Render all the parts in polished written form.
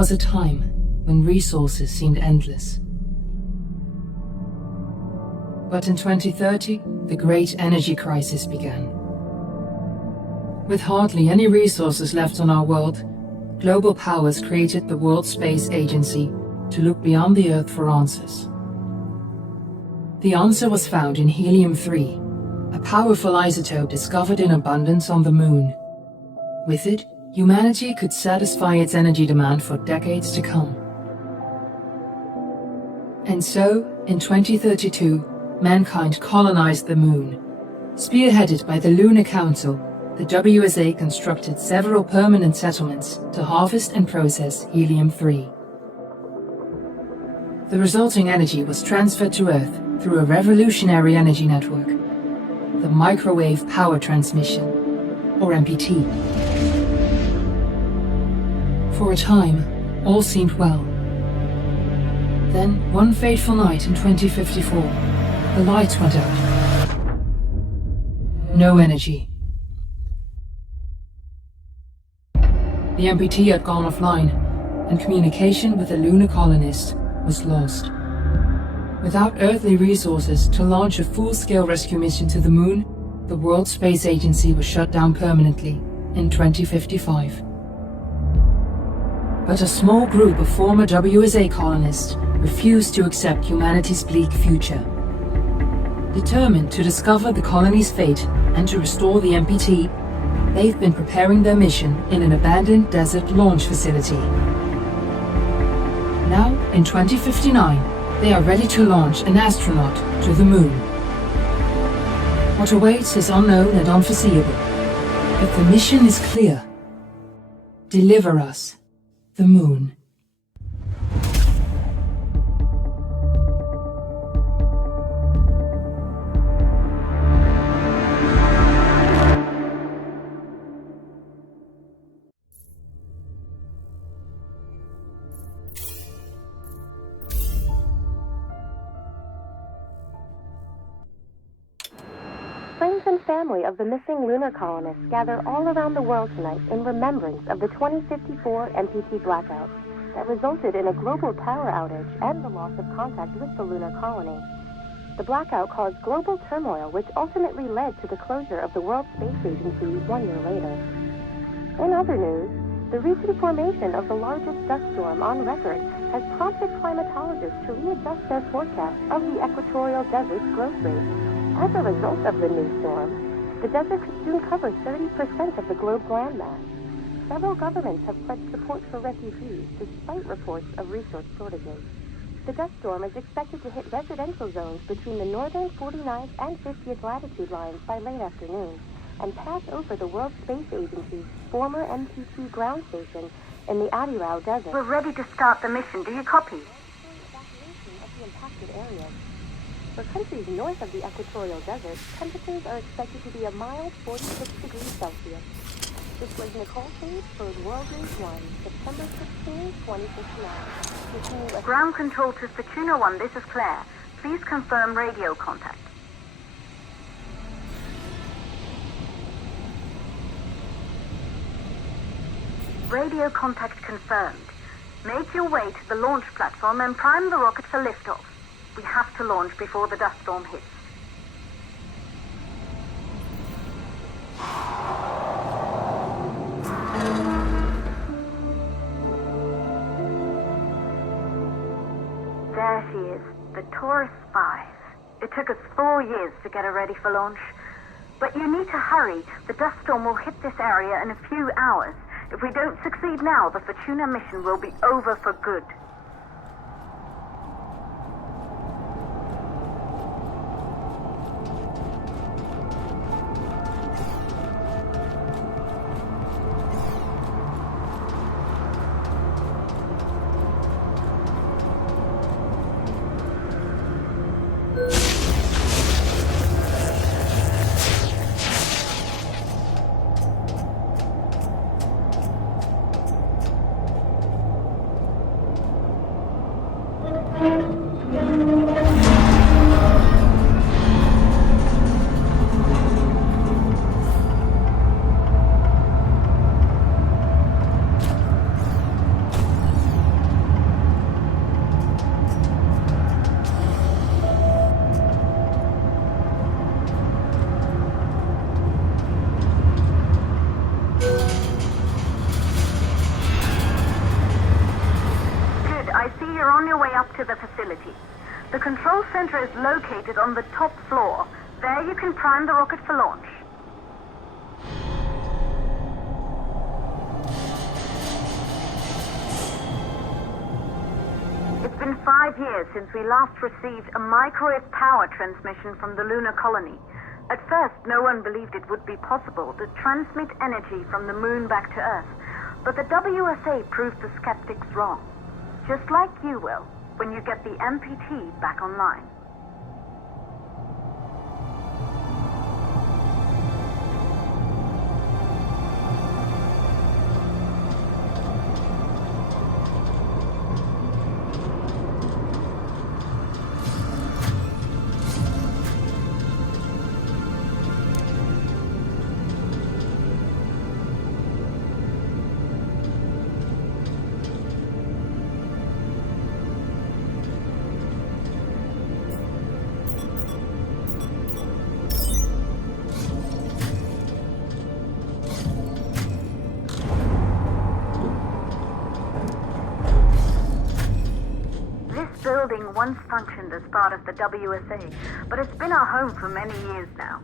was a time when resources seemed endless. But in 2030, the great energy crisis began. With hardly any resources left on our world, global powers created the World Space Agency to look beyond the Earth for answers. The answer was found in helium-3, a powerful isotope discovered in abundance on the Moon. With it, humanity could satisfy its energy demand for decades to come. And so, in 2032, mankind colonized the Moon. Spearheaded by the Lunar Council, the WSA constructed several permanent settlements to harvest and process helium-3. The resulting energy was transferred to Earth through a revolutionary energy network, the Microwave Power Transmission, or MPT. For a time, all seemed well. Then, one fateful night in 2054, the lights went out. No energy. The MPT had gone offline, and communication with the lunar colonist was lost. Without earthly resources to launch a full-scale rescue mission to the Moon, the World Space Agency was shut down permanently in 2055. But a small group of former WSA colonists refused to accept humanity's bleak future. Determined to discover the colony's fate and to restore the MPT, they've been preparing their mission in an abandoned desert launch facility. Now, in 2059, they are ready to launch an astronaut to the Moon. What awaits is unknown and unforeseeable, but the mission is clear. Deliver us the Moon. Friends and family of the missing lunar colonists gather all around the world tonight in remembrance of the 2054 MPT blackout that resulted in a global power outage and the loss of contact with the lunar colony. The blackout caused global turmoil, which ultimately led to the closure of the World Space Agency 1 year later. In other news, the recent formation of the largest dust storm on record has prompted climatologists to readjust their forecast of the equatorial desert's growth rate. As a result of the new storm, the desert could soon cover 30% of the globe's landmass. Several governments have pledged support for refugees despite reports of resource shortages. The dust storm is expected to hit residential zones between the northern 49th and 50th latitude lines by late afternoon and pass over the World Space Agency's former MPT ground station in the Adirau Desert. We're ready to start the mission. Do you copy? Evacuation of the impacted areas. For countries north of the equatorial desert, temperatures are expected to be a mild 46 degrees Celsius. This was Nicole Page for World News 1, September 16, 2059. Ground control to Fortuna 1, this is Claire. Please confirm radio contact. Radio contact confirmed. Make your way to the launch platform and prime the rocket for liftoff. We have to launch before the dust storm hits. There she is, the Taurus 5. It took us 4 years to get her ready for launch. But you need to hurry. The dust storm will hit this area in a few hours. If we don't succeed now, the Fortuna mission will be over for good. see you're on your way up to the facility. The control center is located on the top floor. There you can prime the rocket for launch. It's been 5 years since we last received a microwave power transmission from the lunar colony. At first, no one believed it would be possible to transmit energy from the moon back to Earth. But the WSA proved the skeptics wrong. Just like you will, when you get the MPT back online. Building once functioned as part of the WSA, but it's been our home for many years now.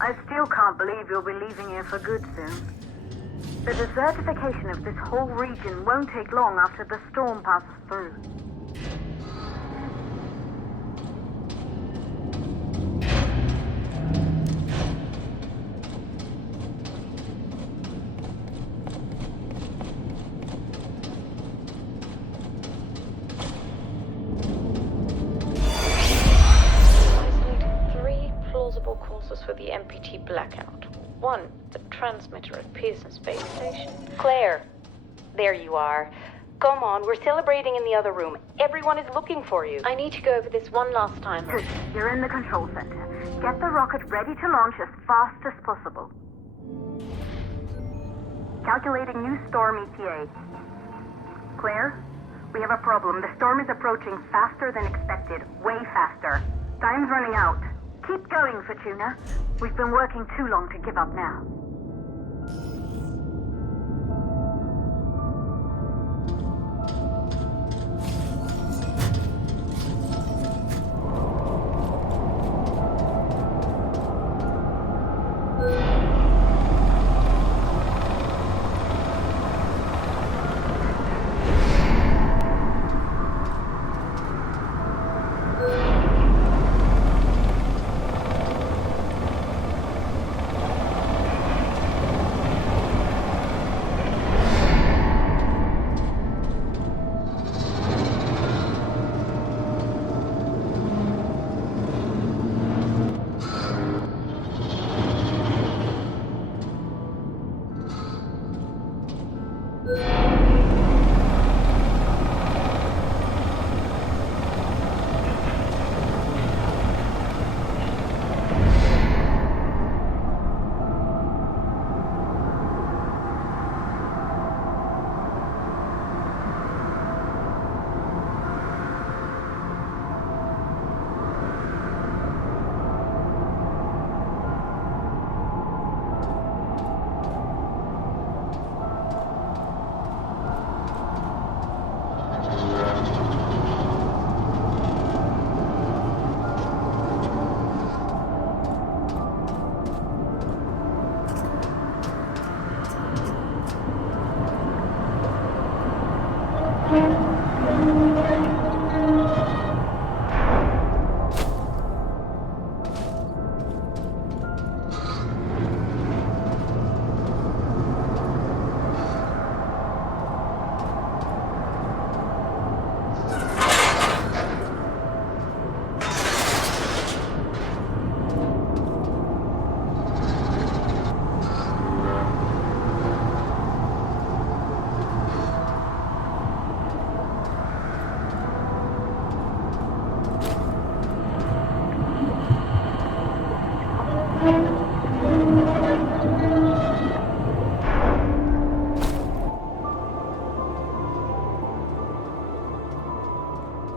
I still can't believe you'll be leaving here for good soon. The desertification of this whole region won't take long after the storm passes through. For the MPT blackout. 1, the transmitter at Pearson Space Station. Claire, there you are. Come on, we're celebrating in the other room. Everyone is looking for you. I need to go over this one last time. Good. You're in the control center. Get the rocket ready to launch as fast as possible. Calculating new storm ETA. Claire, we have a problem. The storm is approaching faster than expected. Way faster. Time's running out. Keep going, Fortuna. We've been working too long to give up now.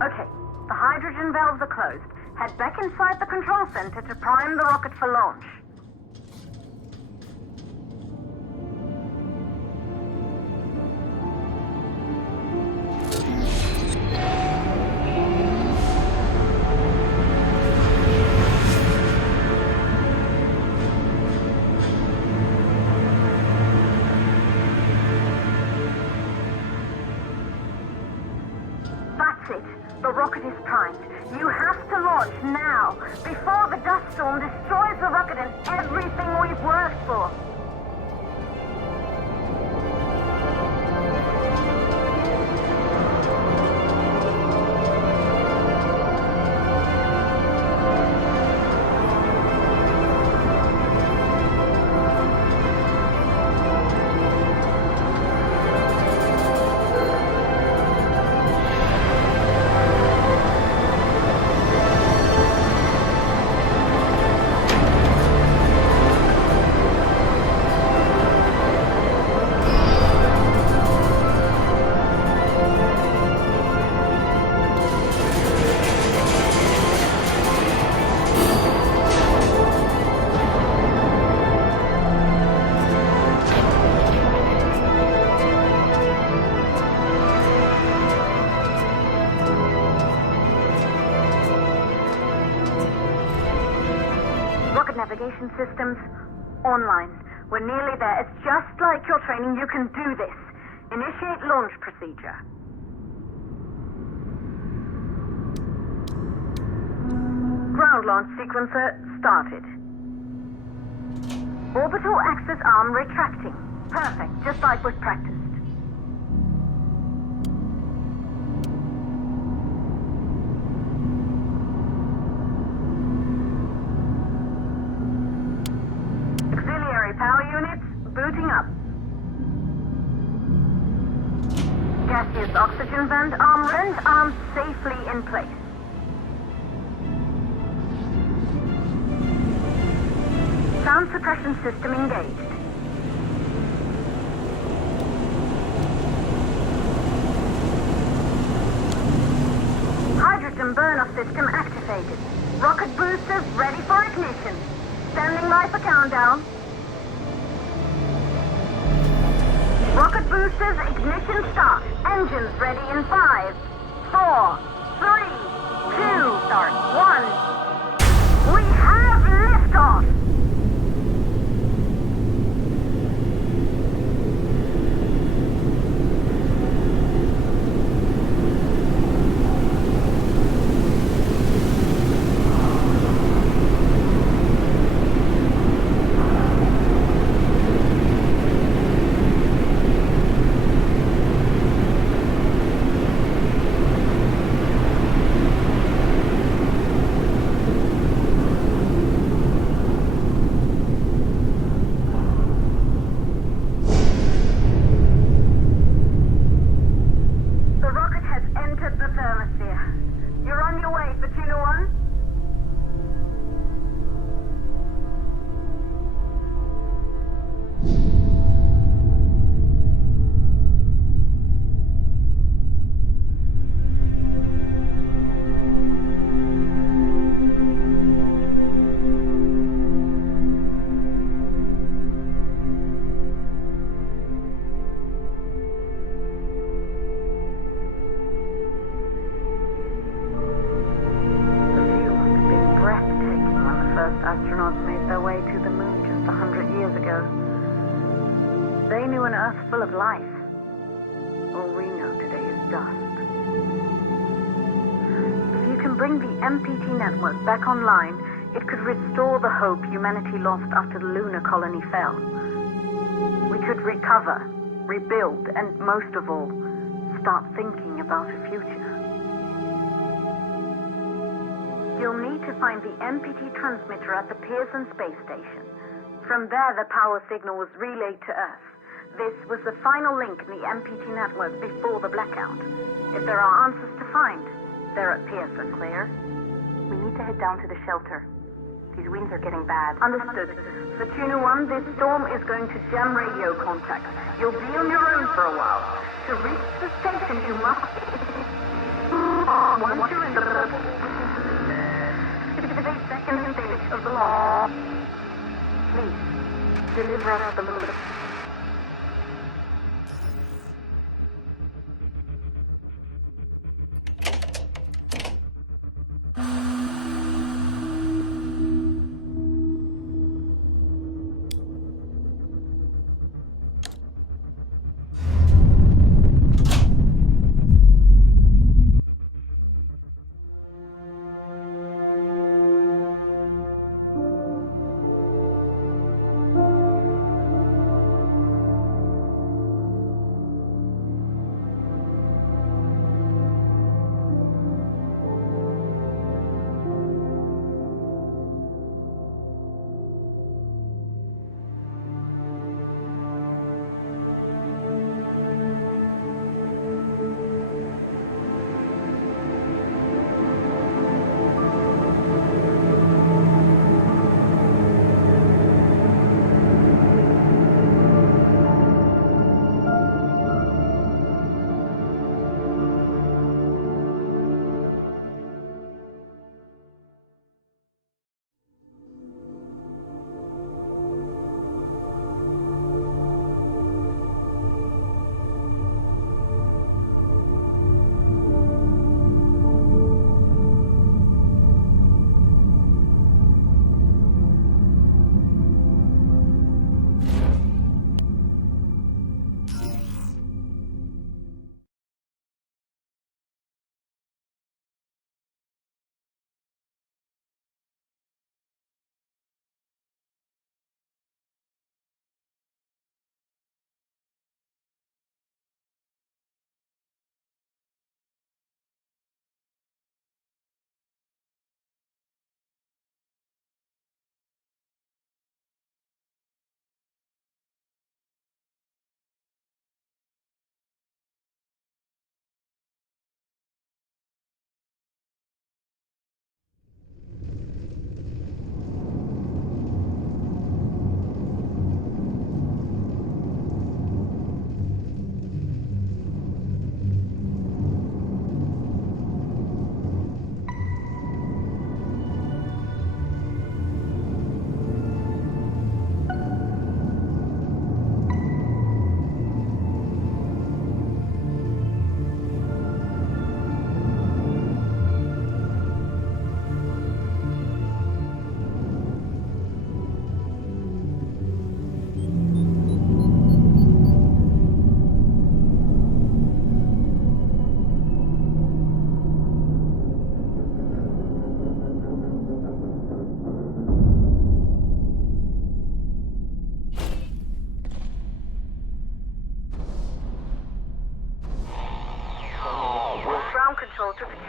Okay, the hydrogen valves are closed. Head back inside the control center to prime the rocket for launch. That's it. The rocket is primed. You have to launch now, before the dust storm destroys the rocket and everything we've worked for. Navigation systems online. We're nearly there. It's just like your training. You can do this. Initiate launch procedure. Ground launch sequencer started. Orbital axis arm retracting. Perfect, just like we've practiced. Power units booting up. Gaseous oxygen vent arms safely in place. Sound suppression system engaged. Hydrogen burn-off system activated. Rocket boosters ready for ignition. Standing by for countdown. Rocket boosters, ignition start. Engines ready in 5, 4, 3, 2, start, 1. We have liftoff! Astronauts made their way to the moon just 100 years ago. They knew an Earth full of life. All we know today is dust. If you can bring the MPT network back online, it could restore the hope humanity lost after the lunar colony fell. We could recover, rebuild, and most of all, start thinking about a future. You'll need to find the MPT transmitter at the Pearson space station. From there, the power signal was relayed to Earth. This was the final link in the MPT network before the blackout. If there are answers to find, they're at Pearson. Clear? We need to head down to the shelter. These winds are getting bad. Understood. Fortuna 1, this storm is going to jam radio contact. You'll be on your own for a while. To reach the station, you must... Once you're in the... 52nd stage of the law. Please, deliver us the moon.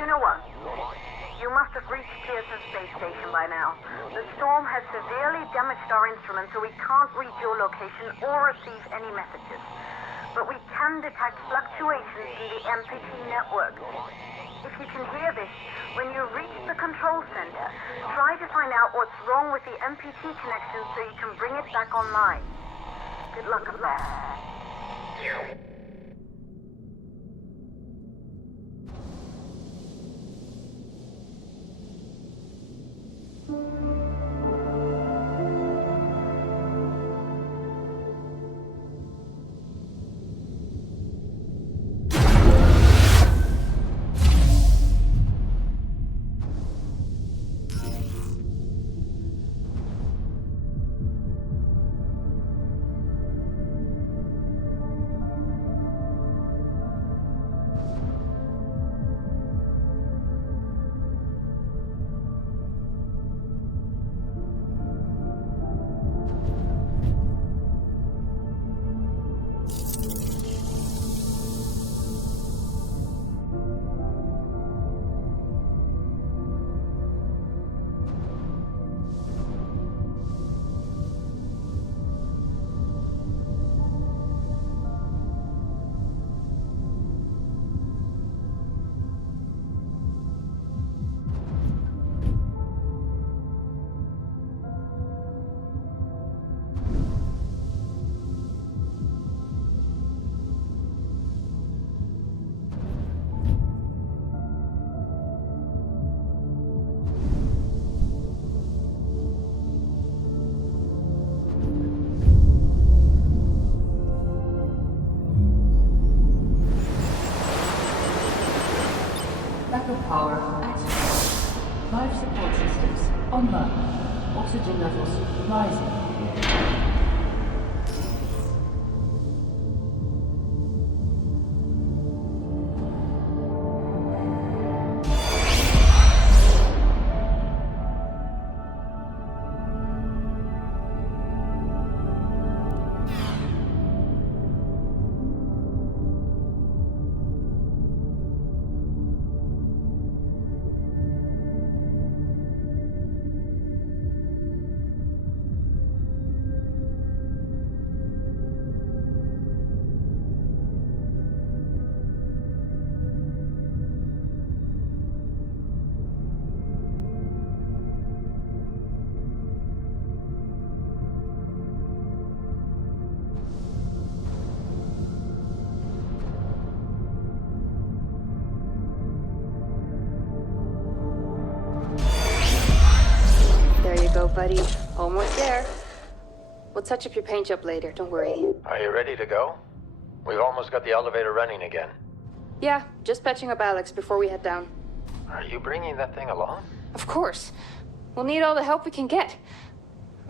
Juno 1, you must have reached Pearson Space Station by now. The storm has severely damaged our instruments, so we can't reach your location or receive any messages. But we can detect fluctuations in the MPT network. If you can hear this, when you reach the control center, try to find out what's wrong with the MPT connection so you can bring it back online. Good luck with that. Backup power active. Life support systems online. Oxygen levels rising. Go, buddy. Almost there. We'll touch up your paint job later, don't worry. Are you ready to go? We've almost got the elevator running again. Yeah, just patching up Alex before we head down. Are you bringing that thing along? Of course. We'll need all the help we can get.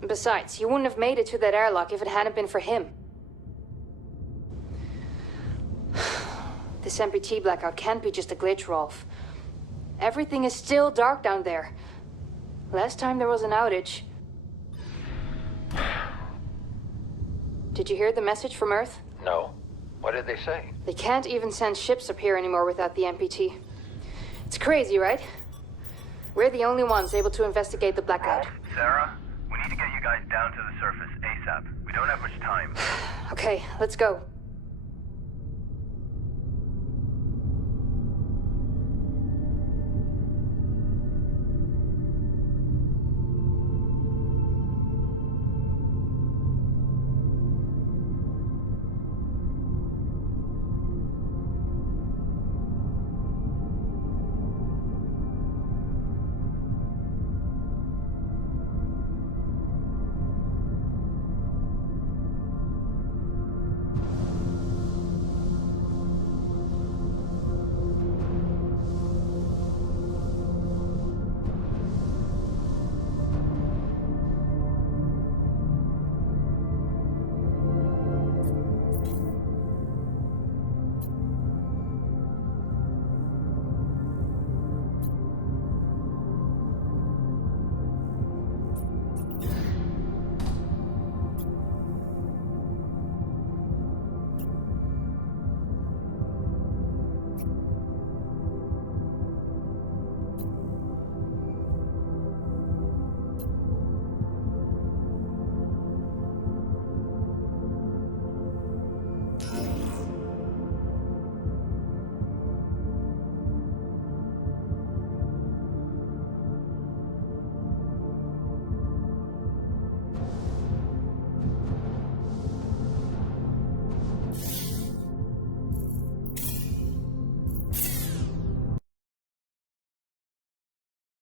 Besides, you wouldn't have made it to that airlock if it hadn't been for him. This MPT blackout can't be just a glitch, Rolf. Everything is still dark down there. Last time there was an outage. Did you hear the message from Earth? No. What did they say? They can't even send ships up here anymore without the MPT. It's crazy, right? We're the only ones able to investigate the blackout. Sarah, we need to get you guys down to the surface ASAP. We don't have much time. Okay, let's go.